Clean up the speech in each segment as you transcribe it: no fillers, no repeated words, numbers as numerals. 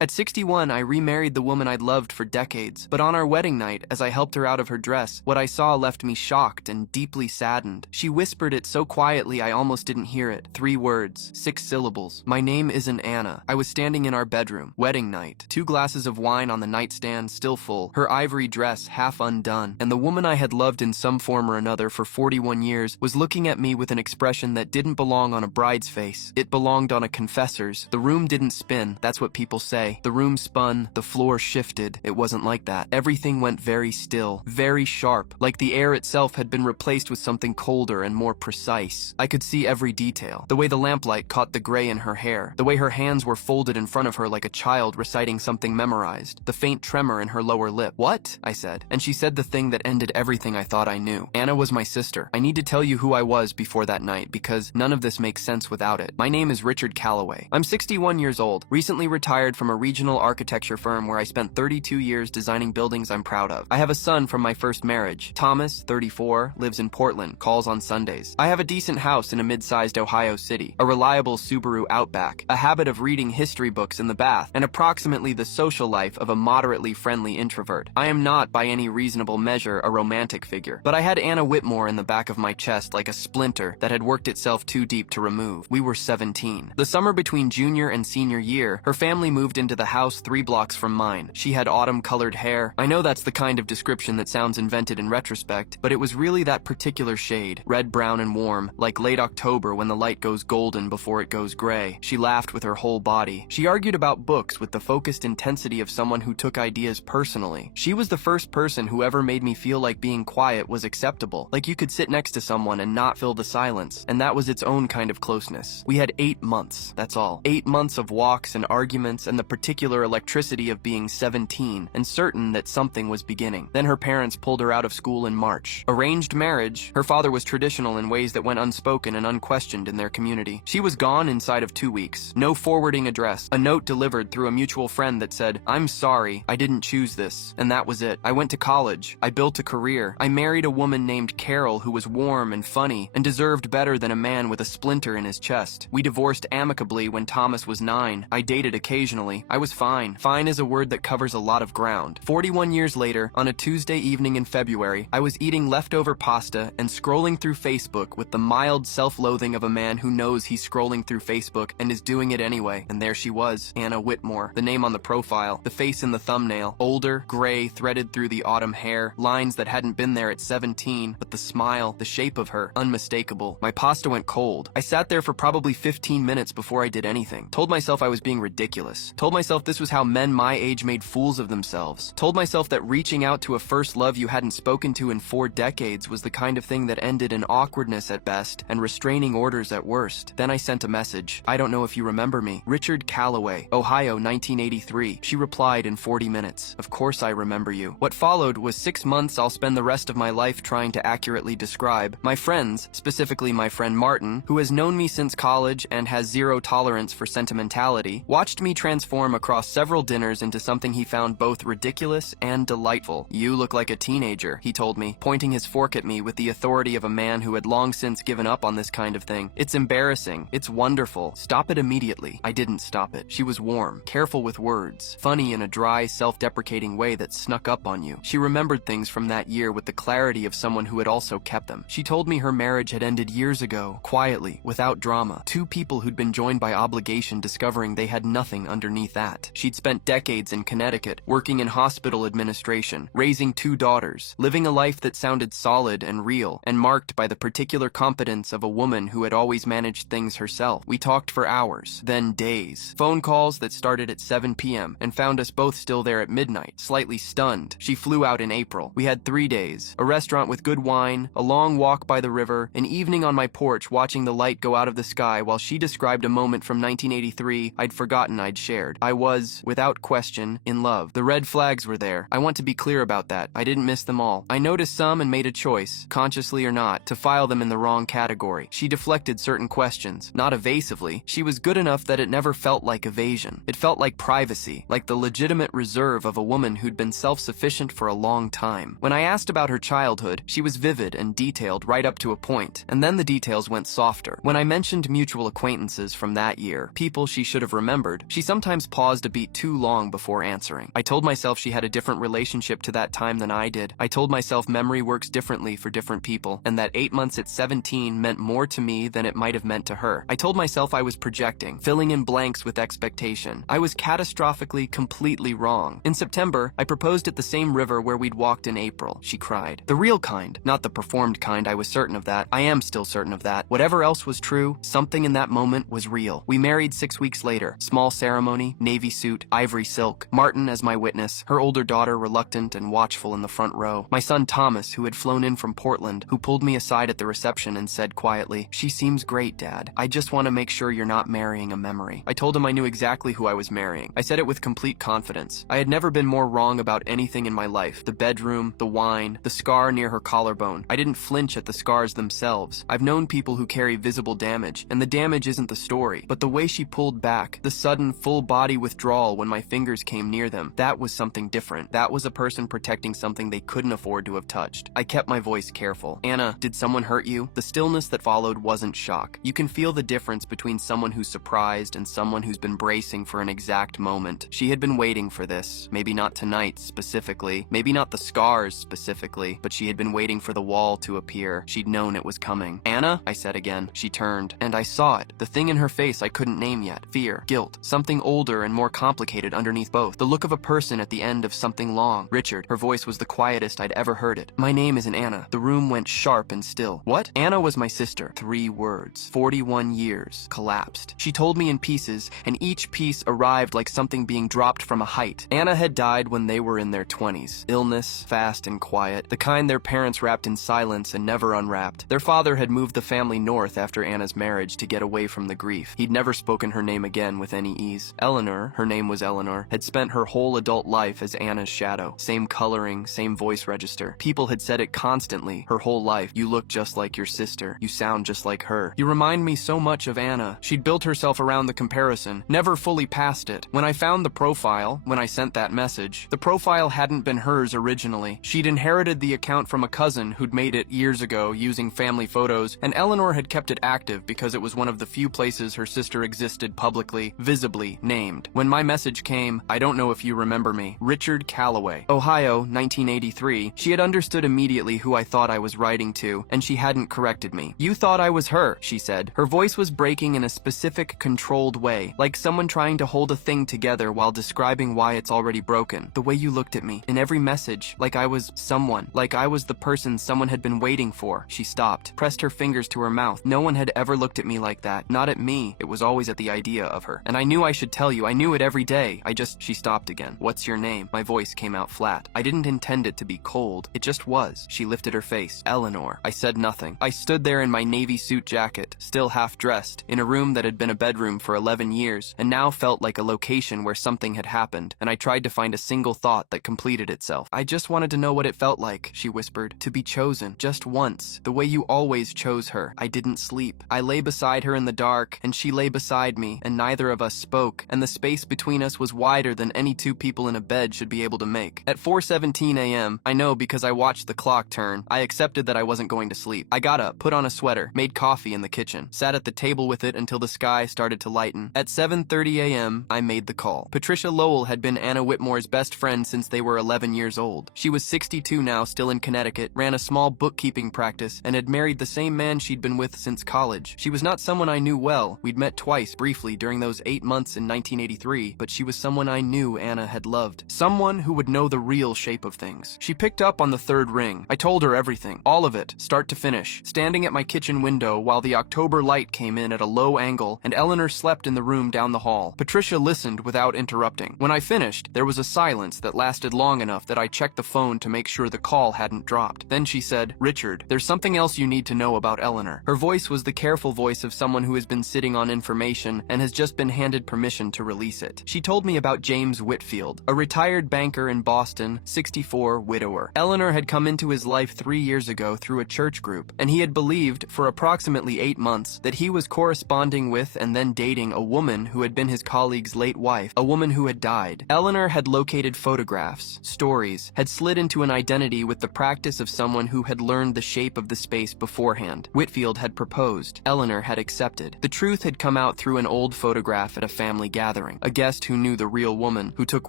At 61, I remarried the woman I'd loved for decades, but on our wedding night, as I helped her out of her dress, what I saw left me shocked and deeply saddened. She whispered it so quietly I almost didn't hear it. 3 words, 6 syllables. My name isn't Anna. I was standing in our bedroom. Wedding night. 2 glasses of wine on the nightstand, still full. Her ivory dress half undone. And the woman I had loved in some form or another for 41 years was looking at me with an expression that didn't belong on a bride's face. It belonged on a confessor's. The room didn't spin. That's what people say. The room spun, the floor shifted. It wasn't like that. Everything went very still, very sharp, like the air itself had been replaced with something colder and more precise. I could see every detail. The way the lamplight caught the gray in her hair, the way her hands were folded in front of her like a child reciting something memorized, the faint tremor in her lower lip. "What?" I said, and she said the thing that ended everything I thought I knew. Anna was my sister. I need to tell you who I was before that night because none of this makes sense without it. My name is Richard Calloway. I'm 61 years old, recently retired from a regional architecture firm where I spent 32 years designing buildings I'm proud of. I have a son from my first marriage. Thomas, 34, lives in Portland, calls on Sundays. I have a decent house in a mid-sized Ohio city, a reliable Subaru Outback, a habit of reading history books in the bath, and approximately the social life of a moderately friendly introvert. I am not, by any reasonable measure, a romantic figure, but I had Anna Whitmore in the back of my chest like a splinter that had worked itself too deep to remove. We were 17. The summer between junior and senior year, her family moved into the house 3 blocks from mine. She had autumn-colored hair. I know that's the kind of description that sounds invented in retrospect, but it was really that particular shade, red, brown, and warm, like late October when the light goes golden before it goes gray. She laughed with her whole body. She argued about books with the focused intensity of someone who took ideas personally. She was the first person who ever made me feel like being quiet was acceptable, like you could sit next to someone and not fill the silence, and that was its own kind of closeness. We had 8 months, that's all. 8 months of walks and arguments and the particular electricity of being 17 and certain that something was beginning. Then her parents pulled her out of school in March. Arranged marriage. Her father was traditional in ways that went unspoken and unquestioned in their community. She was gone inside of 2 weeks. No forwarding address. A note delivered through a mutual friend that said, "I'm sorry, I didn't choose this." And that was it. I went to college. I built a career. I married a woman named Carol who was warm and funny and deserved better than a man with a splinter in his chest. We divorced amicably when Thomas was 9. I dated occasionally. I was fine. Fine is a word that covers a lot of ground. 41 years later, on a Tuesday evening in February, I was eating leftover pasta and scrolling through Facebook with the mild self-loathing of a man who knows he's scrolling through Facebook and is doing it anyway. And there she was, Anna Whitmore, the name on the profile, the face in the thumbnail, older, gray, threaded through the autumn hair, lines that hadn't been there at 17, but the smile, the shape of her, unmistakable. My pasta went cold. I sat there for probably 15 minutes before I did anything. Told myself I was being ridiculous. Told myself this was how men my age made fools of themselves. Told myself that reaching out to a first love you hadn't spoken to in 4 decades was the kind of thing that ended in awkwardness at best and restraining orders at worst. Then I sent a message. "I don't know if you remember me. Richard Calloway, Ohio, 1983. She replied in 40 minutes. "Of course I remember you." What followed was 6 months I'll spend the rest of my life trying to accurately describe. My friends, specifically my friend Martin, who has known me since college and has zero tolerance for sentimentality, watched me transform across several dinners into something he found both ridiculous and delightful. "You look like a teenager," he told me, pointing his fork at me with the authority of a man who had long since given up on this kind of thing. "It's embarrassing. It's wonderful. Stop it immediately." I didn't stop it. She was warm, careful with words, funny in a dry, self-deprecating way that snuck up on you. She remembered things from that year with the clarity of someone who had also kept them. She told me her marriage had ended years ago, quietly, without drama. 2 people who'd been joined by obligation discovering they had nothing underneath that. She'd spent decades in Connecticut, working in hospital administration, raising 2 daughters, living a life that sounded solid and real, and marked by the particular competence of a woman who had always managed things herself. We talked for hours, then days. Phone calls that started at 7 p.m. and found us both still there at midnight, slightly stunned. She flew out in April. We had 3 days, a restaurant with good wine, a long walk by the river, an evening on my porch watching the light go out of the sky while she described a moment from 1983 I'd forgotten I'd shared. I was, without question, in love. The red flags were there. I want to be clear about that. I didn't miss them all. I noticed some and made a choice, consciously or not, to file them in the wrong category. She deflected certain questions, not evasively. She was good enough that it never felt like evasion. It felt like privacy, like the legitimate reserve of a woman who'd been self-sufficient for a long time. When I asked about her childhood, she was vivid and detailed right up to a point, and then the details went softer. When I mentioned mutual acquaintances from that year, people she should have remembered, she sometimes almost paused a beat too long before answering. I told myself she had a different relationship to that time than I did. I told myself memory works differently for different people, and that 8 months at 17 meant more to me than it might have meant to her. I told myself I was projecting, filling in blanks with expectation. I was catastrophically, completely wrong. In September, I proposed at the same river where we'd walked in April. She cried. The real kind, not the performed kind. I was certain of that. I am still certain of that. Whatever else was true, something in that moment was real. We married 6 weeks later. Small ceremony, navy suit, ivory silk. Martin as my witness, her older daughter reluctant and watchful in the front row. My son Thomas, who had flown in from Portland, who pulled me aside at the reception and said quietly, "She seems great, Dad. I just want to make sure you're not marrying a memory." I told him I knew exactly who I was marrying. I said it with complete confidence. I had never been more wrong about anything in my life. The bedroom, the wine, the scar near her collarbone. I didn't flinch at the scars themselves. I've known people who carry visible damage, and the damage isn't the story, but the way she pulled back, the sudden full-body withdrawal when my fingers came near them, that was something different. That was a person protecting something they couldn't afford to have touched. I kept my voice careful. "Anna, did someone hurt you?" The stillness that followed wasn't shock. You can feel the difference between someone who's surprised and someone who's been bracing for an exact moment. She had been waiting for this. Maybe not tonight specifically, maybe not the scars specifically, but she had been waiting for the wall to appear. She'd known it was coming. "Anna?" I said again. She turned, and I saw it. The thing in her face I couldn't name yet. Fear, guilt, something older and more complicated underneath both. The look of a person at the end of something long. "Richard." Her voice was the quietest I'd ever heard it. "My name isn't Anna." The room went sharp and still. "What?" "Anna was my sister." 3 words. 41 years. Collapsed. She told me in pieces, and each piece arrived like something being dropped from a height. Anna had died when they were in their 20s. Illness, fast and quiet. The kind their parents wrapped in silence and never unwrapped. Their father had moved the family north after Anna's marriage to get away from the grief. He'd never spoken her name again with any ease. Eleanor, her name was Eleanor, had spent her whole adult life as Anna's shadow. Same coloring, same voice register. People had said it constantly, her whole life. "You look just like your sister. You sound just like her. You remind me so much of Anna." She'd built herself around the comparison, never fully past it. When I found the profile, when I sent that message, the profile hadn't been hers originally. She'd inherited the account from a cousin who'd made it years ago using family photos, and Eleanor had kept it active because it was one of the few places her sister existed publicly, visibly named. When my message came, "I don't know if you remember me, Richard Calloway, Ohio, 1983, she had understood immediately who I thought I was writing to, and she hadn't corrected me. "You thought I was her," she said. Her voice was breaking in a specific, controlled way, like someone trying to hold a thing together while describing why it's already broken. "The way you looked at me, in every message, like I was someone, like I was the person someone had been waiting for." She stopped, pressed her fingers to her mouth. "No one had ever looked at me like that. Not at me. It was always at the idea of her. And I knew I should tell you. I knew it every day. She stopped again. "What's your name?" My voice came out flat. I didn't intend it to be cold. It just was. She lifted her face. "Eleanor." I said nothing. I stood there in my navy suit jacket, still half dressed, in a room that had been a bedroom for 11 years, and now felt like a location where something had happened, and I tried to find a single thought that completed itself. "I just wanted to know what it felt like," she whispered. "To be chosen. Just once. The way you always chose her." I didn't sleep. I lay beside her in the dark, and she lay beside me, and neither of us spoke, and the space between us was wider than any 2 people in a bed should be able to make. At 4:17 a.m., I know because I watched the clock turn, I accepted that I wasn't going to sleep. I got up, put on a sweater, made coffee in the kitchen, sat at the table with it until the sky started to lighten. At 7:30 a.m., I made the call. Patricia Lowell had been Anna Whitmore's best friend since they were 11 years old. She was 62 now, still in Connecticut, ran a small bookkeeping practice, and had married the same man she'd been with since college. She was not someone I knew well. We'd met twice briefly during those 8 months in 1983, but she was someone I knew Anna had loved. Someone who would know the real shape of things. She picked up on the 3rd ring. I told her everything. All of it, start to finish. Standing at my kitchen window while the October light came in at a low angle and Eleanor slept in the room down the hall. Patricia listened without interrupting. When I finished, there was a silence that lasted long enough that I checked the phone to make sure the call hadn't dropped. Then she said, "Richard, there's something else you need to know about Eleanor." Her voice was the careful voice of someone who has been sitting on information and has just been handed permission to release it. She told me about James Whitfield, a retired banker in Boston, 64, widower. Eleanor had come into his life 3 years ago through a church group, and he had believed for approximately 8 months that he was corresponding with and then dating a woman who had been his colleague's late wife, a woman who had died. Eleanor had located photographs, stories, had slid into an identity with the practice of someone who had learned the shape of the space beforehand. Whitfield had proposed. Eleanor had accepted. The truth had come out through an old photograph at a family gathering. gathering. A guest who knew the real woman, who took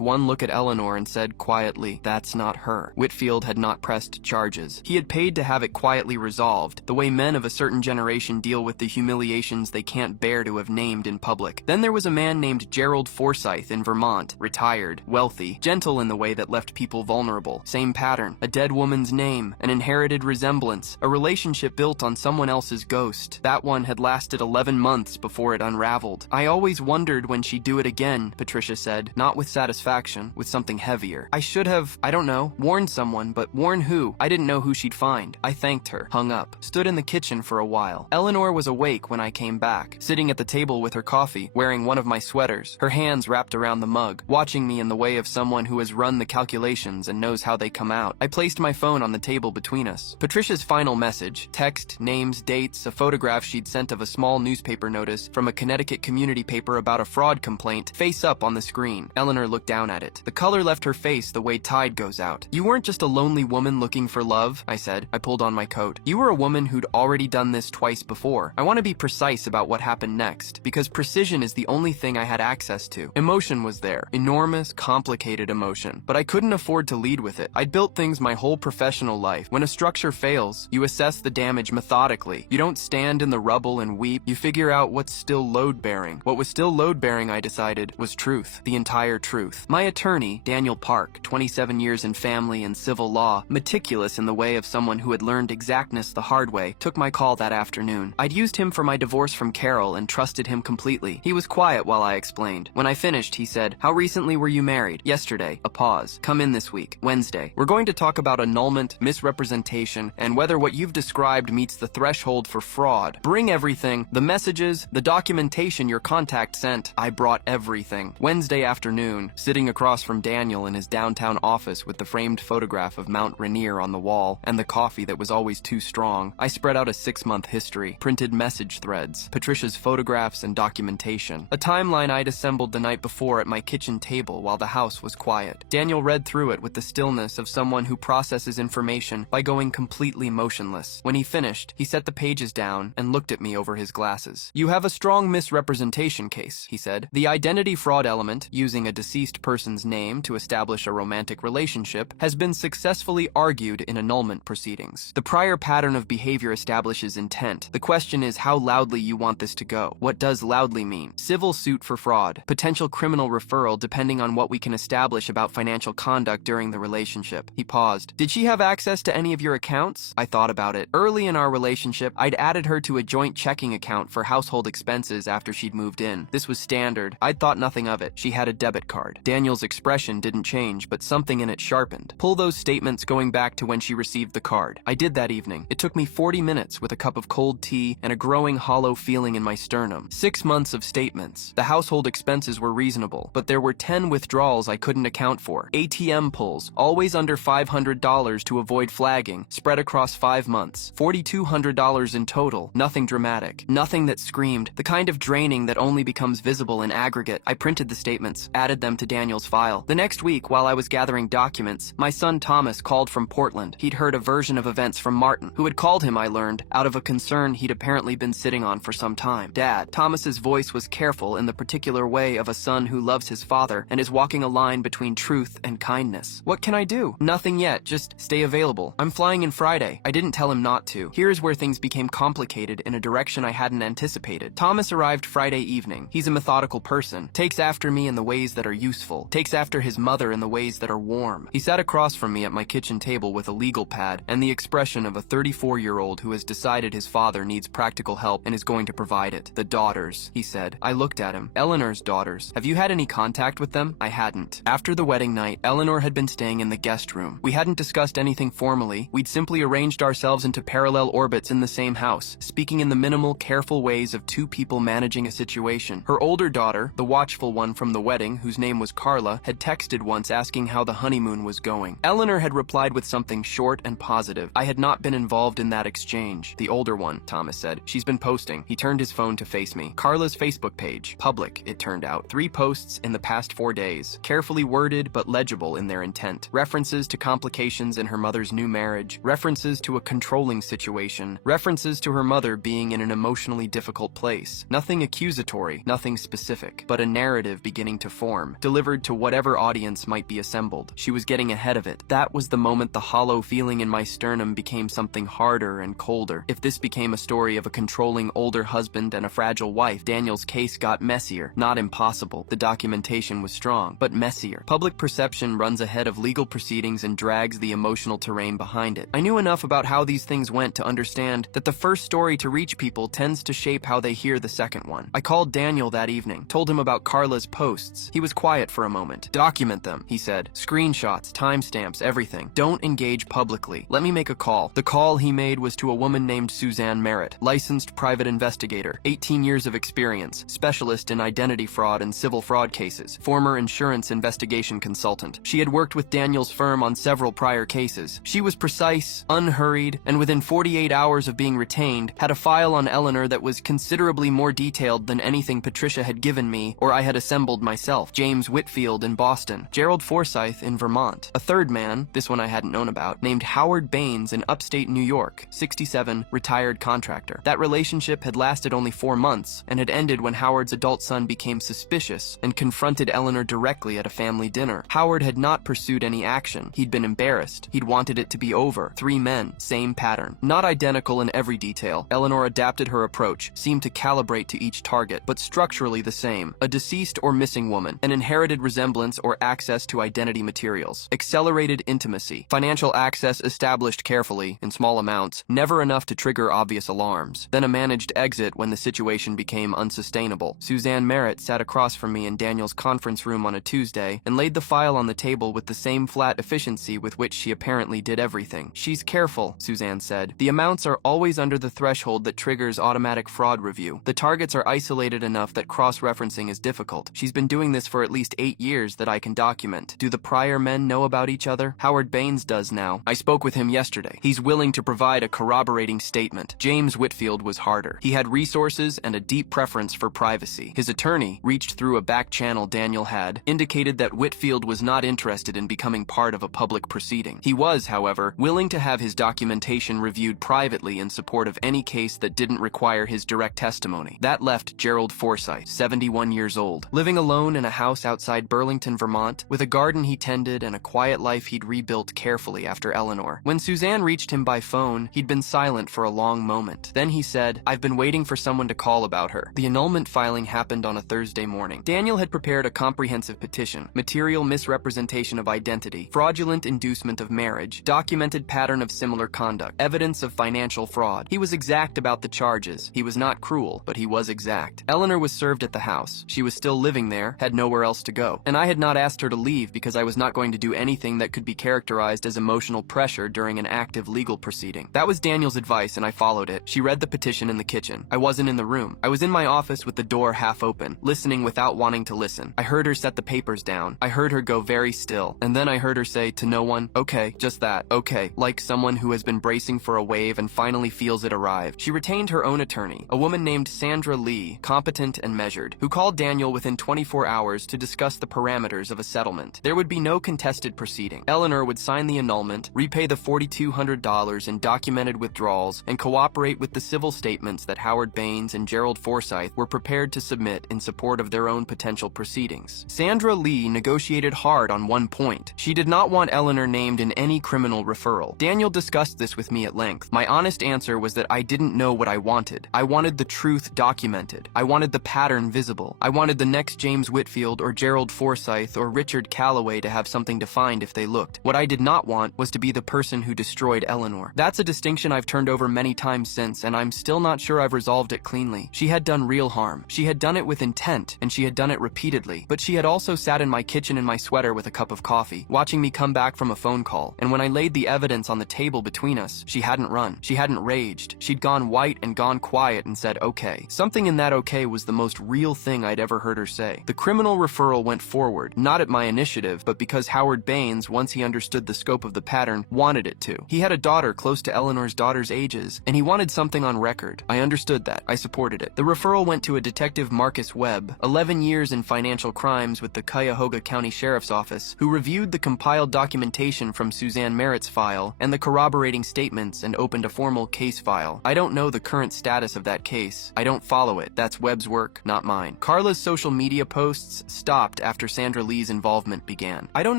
one look at Eleanor and said quietly, "That's not her." Whitfield had not pressed charges. He had paid to have it quietly resolved, the way men of a certain generation deal with the humiliations they can't bear to have named in public. Then there was a man named Gerald Forsyth in Vermont, retired, wealthy, gentle in the way that left people vulnerable. Same pattern, a dead woman's name, an inherited resemblance, a relationship built on someone else's ghost. That one had lasted 11 months before it unraveled. "I always wondered when she'd do it again," Patricia said, not with satisfaction, with something heavier. "I should have, I don't know, warned someone, but warn who? I didn't know who she'd find." I thanked her, hung up, stood in the kitchen for a while. Eleanor was awake when I came back, sitting at the table with her coffee, wearing one of my sweaters, her hands wrapped around the mug, watching me in the way of someone who has run the calculations and knows how they come out. I placed my phone on the table between us. Patricia's final message, text, names, dates, a photograph she'd sent of a small newspaper notice from a Connecticut community paper about a fraud complaint, face up on the screen. Eleanor looked down at it. The color left her face the way tide goes out. "You weren't just a lonely woman looking for love," I said. I pulled on my coat. "You were a woman who'd already done this twice before. I want to be precise about what happened next, because precision is the only thing I had access to. Emotion was there. Enormous, complicated emotion. But I couldn't afford to lead with it. I'd built things my whole professional life. When a structure fails, you assess the damage methodically. You don't stand in the rubble and weep. You figure out what's still load-bearing. What was still load-bearing, I decided, was truth. The entire truth. My attorney, Daniel Park, 27 years in family and civil law, meticulous in the way of someone who had learned exactness the hard way, took my call that afternoon. I'd used him for my divorce from Carol and trusted him completely. He was quiet while I explained. When I finished, he said, "How recently were you married?" "Yesterday." A pause. "Come in this week. Wednesday. We're going to talk about annulment, misrepresentation, and whether what you've described meets the threshold for fraud. Bring everything, the messages, the documentation your contact sent." I brought everything. Wednesday afternoon, sitting across from Daniel in his downtown office with the framed photograph of Mount Rainier on the wall and the coffee that was always too strong, I spread out a 6-month history, printed message threads, Patricia's photographs and documentation, a timeline I'd assembled the night before at my kitchen table while the house was quiet. Daniel read through it with the stillness of someone who processes information by going completely motionless. When he finished, he set the pages down and looked at me over his glasses. "You have a strong misrepresentation case," he said. "The identity fraud element, using a deceased person's name to establish a romantic relationship, has been successfully argued in annulment proceedings. The prior pattern of behavior establishes intent. The question is how loudly you want this to go. What does loudly mean? Civil suit for fraud, potential criminal referral depending on what we can establish about financial conduct during the relationship." He paused. "Did she have access to any of your accounts?" I thought about it. Early in our relationship, I'd added her to a joint checking account for household expenses after she'd moved in. This was standard. I'd thought nothing of it. She had a debit card. Daniel's expression didn't change, but something in it sharpened. "Pull those statements going back to when she received the card." I did that evening. It took me 40 minutes with a cup of cold tea and a growing hollow feeling in my sternum. 6 months of statements. The household expenses were reasonable, but there were 10 withdrawals I couldn't account for. ATM pulls, always under $500 to avoid flagging, spread across 5 months. $4,200 in total. Nothing dramatic. Nothing that screamed. The kind of draining that only becomes visible in aggregate. I printed the statements, added them to Daniel's file. The next week, while I was gathering documents, my son Thomas called from Portland. He'd heard a version of events from Martin, who had called him, I learned, out of a concern he'd apparently been sitting on for some time. "Dad." Thomas's voice was careful in the particular way of a son who loves his father and is walking a line between truth and kindness. "What can I do?" "Nothing yet, just stay available. I'm flying in Friday." I didn't tell him not to. Here's where things became complicated in a direction I hadn't anticipated. Thomas arrived Friday evening. He's a methodical person, takes after me in the ways that are useful, takes after his mother in the ways that are warm. He sat across from me at my kitchen table with a legal pad and the expression of a 34-year-old who has decided his father needs practical help and is going to provide it. "The daughters," he said. I looked at him. "Eleanor's daughters. Have you had any contact with them?" I hadn't. After the wedding night, Eleanor had been staying in the guest room. We hadn't discussed anything formally. We'd simply arranged ourselves into parallel orbits in the same house, speaking in the minimal, careful ways of two people managing a situation. Her older daughter, the watchful one from the wedding, whose name was Carla, had texted once asking how the honeymoon was going. Eleanor had replied with something short and positive. I had not been involved in that exchange. "The older one," Thomas said. "She's been posting." He turned his phone to face me. Carla's Facebook page. Public, it turned out. 3 posts in the past 4 days. Carefully worded but legible in their intent. References to complications in her mother's new marriage. References to a controlling situation. References to her mother being in an emotionally difficult place. Nothing accusatory, nothing specific. dramatic, but a narrative beginning to form, delivered to whatever audience might be assembled. She was getting ahead of it. That was the moment the hollow feeling in my sternum became something harder and colder. If this became a story of a controlling older husband and a fragile wife, Daniel's case got messier. Not impossible. The documentation was strong, but messier. Public perception runs ahead of legal proceedings and drags the emotional terrain behind it. I knew enough about how these things went to understand that the first story to reach people tends to shape how they hear the second one. I called Daniel that evening, told him about Carla's posts. He was quiet for a moment. "Document them," he said. "Screenshots, timestamps, everything. Don't engage publicly. Let me make a call." The call he made was to a woman named Suzanne Merritt, licensed private investigator, 18 years of experience, specialist in identity fraud and civil fraud cases, former insurance investigation consultant. She had worked with Daniel's firm on several prior cases. She was precise, unhurried, and within 48 hours of being retained, had a file on Eleanor that was considerably more detailed than anything Patricia had given me or I had assembled myself. James Whitfield in Boston, Gerald Forsyth in Vermont. A third man, this one I hadn't known about, named Howard Baines in upstate New York, 67, retired contractor. That relationship had lasted only 4 months and had ended when Howard's adult son became suspicious and confronted Eleanor directly at a family dinner. Howard had not pursued any action. He'd been embarrassed. He'd wanted it to be over. 3 men, same pattern. Not identical in every detail. Eleanor adapted her approach, seemed to calibrate to each target, but structurally the same. A deceased or missing woman, an inherited resemblance or access to identity materials, accelerated intimacy, financial access established carefully, in small amounts, never enough to trigger obvious alarms, then a managed exit when the situation became unsustainable. Suzanne Merritt sat across from me in Daniel's conference room on a Tuesday and laid the file on the table with the same flat efficiency with which she apparently did everything. "She's careful," Suzanne said. "The amounts are always under the threshold that triggers automatic fraud review. The targets are isolated enough that cross-referencing is difficult. She's been doing this for at least 8 years that I can document. Do the prior men know about each other? Howard Baines does now. I spoke with him yesterday. He's willing to provide a corroborating statement." James Whitfield was harder. He had resources and a deep preference for privacy. His attorney, reached through a back channel Daniel had, indicated that Whitfield was not interested in becoming part of a public proceeding. He was, however, willing to have his documentation reviewed privately in support of any case that didn't require his direct testimony. That left Gerald Forsyth, 71 years old, living alone in a house outside Burlington, Vermont, with a garden he tended and a quiet life he'd rebuilt carefully after Eleanor. When Suzanne reached him by phone, he'd been silent for a long moment. Then he said, "I've been waiting for someone to call about her." The annulment filing happened on a Thursday morning. Daniel had prepared a comprehensive petition: material misrepresentation of identity, fraudulent inducement of marriage, documented pattern of similar conduct, evidence of financial fraud. He was exact about the charges. He was not cruel, but he was exact. Eleanor was served at the house. She was still living there, had nowhere else to go. And I had not asked her to leave because I was not going to do anything that could be characterized as emotional pressure during an active legal proceeding. That was Daniel's advice, and I followed it. She read the petition in the kitchen. I wasn't in the room. I was in my office with the door half open, listening without wanting to listen. I heard her set the papers down. I heard her go very still. And then I heard her say to no one, "Okay, just that, okay," like someone who has been bracing for a wave and finally feels it arrive. She retained her own attorney, a woman named Sandra Lee, competent and measured, who called Daniel within 24 hours to discuss the parameters of a settlement. There would be no contested proceeding. Eleanor would sign the annulment, repay the $4,200 in documented withdrawals, and cooperate with the civil statements that Howard Baines and Gerald Forsyth were prepared to submit in support of their own potential proceedings. Sandra Lee negotiated hard on one point. She did not want Eleanor named in any criminal referral. Daniel discussed this with me at length. My honest answer was that I didn't know what I wanted. I wanted the truth documented. I wanted the pattern visible. I wanted the next James Whitfield or Gerald Forsyth or Richard Calloway to have something to find if they looked. What I did not want was to be the person who destroyed Eleanor. That's a distinction I've turned over many times since, and I'm still not sure I've resolved it cleanly. She had done real harm. She had done it with intent, and she had done it repeatedly. But she had also sat in my kitchen in my sweater with a cup of coffee, watching me come back from a phone call. And when I laid the evidence on the table between us, she hadn't run. She hadn't raged. She'd gone white and gone quiet and said, "Okay." Something in that okay was the most real thing I'd ever heard her say. The criminal referral went forward, not at my initiative, but because Howard Baines, once he understood the scope of the pattern, wanted it to. He had a daughter close to Eleanor's daughter's ages, and he wanted something on record. I understood that. I supported it. The referral went to a detective, Marcus Webb, 11 years in financial crimes with the Cuyahoga County Sheriff's Office, who reviewed the compiled documentation from Suzanne Merritt's file and the corroborating statements and opened a formal case file. I don't know the current status of that case. I don't follow it. That's Webb's work, not mine. Carla's social media posts stopped after Sandra Lee's involvement began. I don't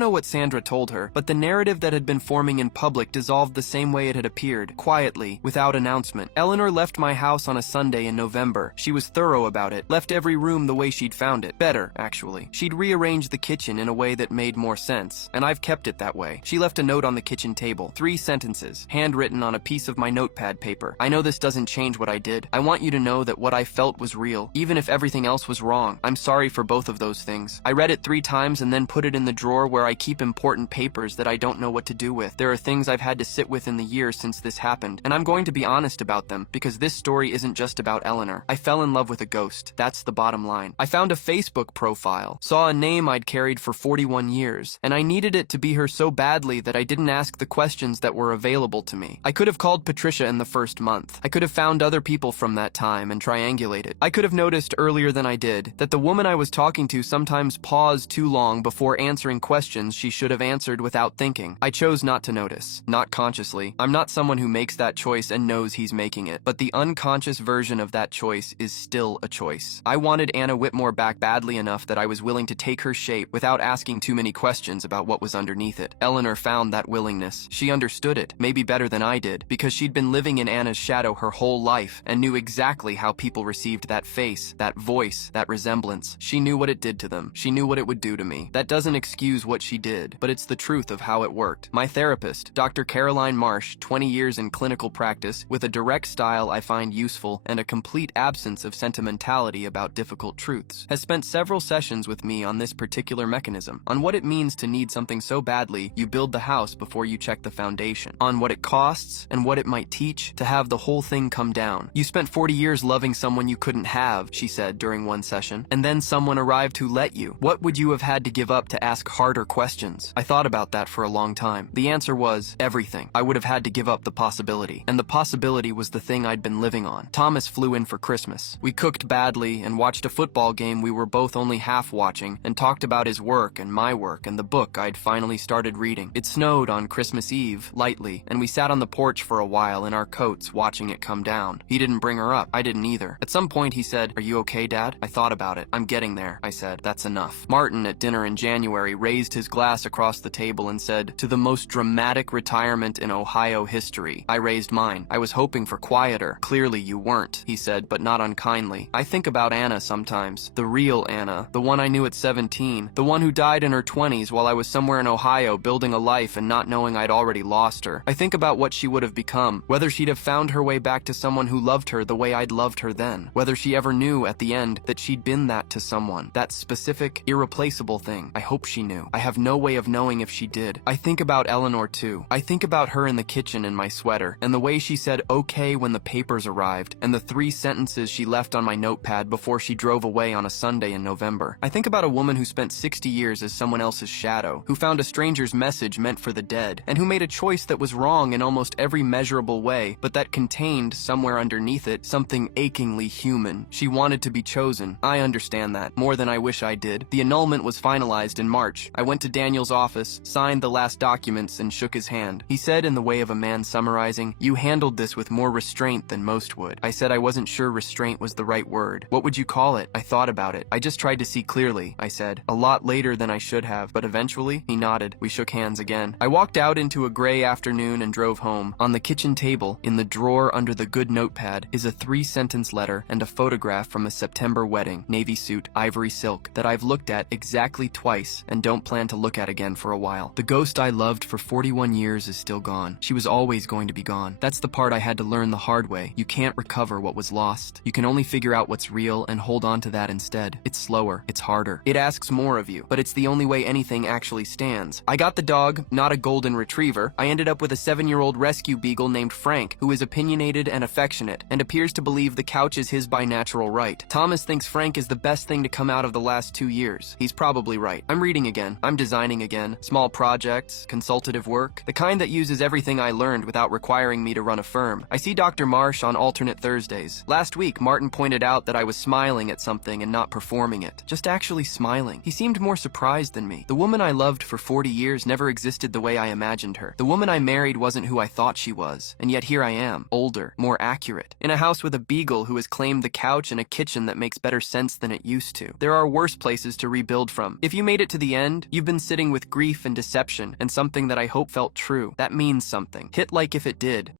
know what Sandra told her, but the narrative that had been forming in public dissolved the same way it had appeared, quietly, without announcement. Eleanor left my house on a Sunday in November. She was thorough about it, left every room the way she'd found it. Better, actually. She'd rearranged the kitchen in a way that made more sense, and I've kept it that way. She left a note on the kitchen table. 3 sentences, handwritten on a piece of my notepad paper. I know this doesn't change what I did. I want you to know that what I felt was real, even if everything else was wrong. I'm sorry for both of those things. I read it 3 times and then put it in the drawer where I keep important papers that I don't know what to do with. There are things I've had to sit with in the years since this happened, and I'm going to be honest about them, because this story isn't just about Eleanor. I fell in love with a ghost. That's the bottom line. I found a Facebook profile, saw a name I'd carried for 41 years, and I needed it to be her so badly that I didn't ask the questions that were available to me. I could have called Patricia in the first month. I could have found other people from that time and triangulated. I could have noticed earlier than I did that the woman I was talking to sometimes paused too long before answering questions she should have answered without thinking. I chose not to notice, not consciously. I'm not someone who makes that choice and knows he's making it, but the unconscious version of that choice is still a choice. I wanted Anna Whitmore back badly enough that I was willing to take her shape without asking too many questions about what was underneath it. Eleanor found that willingness. She understood it, maybe better than I did, because she'd been living in Anna's shadow her whole life and knew exactly how people received that face, that voice, that resemblance. She knew what it did to them. She knew what it would do to me. That doesn't excuse what she did, but it's the truth of how it worked. My therapist, Dr. Caroline Marsh, 20 years in clinical practice, with a direct style I find useful and a complete absence of sentimentality about difficult truths, has spent several sessions with me on this particular mechanism, on what it means to need something so badly you build the house before you check the foundation, on what it costs and what it might teach to have the whole thing come down. You spent 40 years loving someone you couldn't have, she said during one session, and then someone arrived who let you. What would you have had to give up to ask harder questions? I thought about that for a long time. The answer was everything. I would have had to give up the possibility, and the possibility was the thing I'd been living on. Thomas flew in for Christmas. We cooked badly and watched a football game we were both only half watching, and talked about his work and my work and the book I'd finally started reading. It snowed on Christmas Eve, lightly, and we sat on the porch for a while in our coats watching it come down. He didn't bring her up. I didn't either. At some point he said, "Are you okay, Dad?" I thought about it. "I'm getting there," I said. "That's enough." Martin, at dinner in January, raised his glass across the table and said, "To the most dramatic retirement in Ohio history." I raised mine. I was hoping for quieter. "Clearly you weren't," he said, but not unkindly. I think about Anna sometimes. The real Anna. The one I knew at 17. The one who died in her 20s while I was somewhere in Ohio building a life and not knowing I'd already lost her. I think about what she would have become. Whether she'd have found her way back to someone who loved her the way I'd loved her then. Whether she ever knew at the end that she'd been that to someone. That specific, irreplaceable thing. I hope she knew. I have no way of knowing if she did. I think about Eleanor too. I think about her in the kitchen in my sweater, and the way she said okay when the papers arrived, and the 3 sentences she left on my notepad before she drove away on a Sunday in November. I think about a woman who spent 60 years as someone else's shadow, who found a stranger's message meant for the dead, and who made a choice that was wrong in almost every measurable way, but that contained, somewhere underneath it, something achingly human. She wanted to be chosen. I understand that, more than I wish I did. The annulment was finalized in March. I went to Daniel's office, signed the last documents, and shook his hand. He said, in the way of a man summarizing, "You handled this with more restraint than most would." I said I wasn't sure restraint was the right word. "What would you call it?" I thought about it. "I just tried to see clearly," I said. "A lot later than I should have, but eventually," he nodded. We shook hands again. I walked out into a gray afternoon and drove home. On the kitchen table, in the drawer under the good notepad, is a 3-sentence letter and a photograph from a September wedding, navy suit, ivory silk, that I've looked at exactly twice and don't plan to look at again for a while. The ghost I loved for 41 years is still gone. She was always going to be gone. That's the part I had to learn the hard way. You can't recover what was lost. You can only figure out what's real and hold on to that instead. It's slower. It's harder. It asks more of you, but it's the only way anything actually stands. I got the dog, not a golden retriever. I ended up with a 7-year-old rescue beagle named Frank, who is opinionated and affectionate, and appears to believe the couch is his by natural right. Thomas thinks Frank is the best thing to come out of the last 2 years. He's probably right. I'm reading again. I'm designing again. Small projects, consultative work, the kind that uses everything I learned without requiring me to run a firm. I see Dr. Marsh on alternate Thursdays. Last week, Martin pointed out that I was smiling at something and not performing it. Just actually smiling. He seemed more surprised than me. The woman I loved for 40 years never existed the way I imagined her. The woman I married wasn't who I thought she was. And yet here I am, older, more accurate, in a house with a beagle who has claimed the couch and a kitchen that makes better better sense than it used to. There are worse places to rebuild from. If you made it to the end, you've been sitting with grief and deception and something that I hope felt true. That means something. Hit like if it did.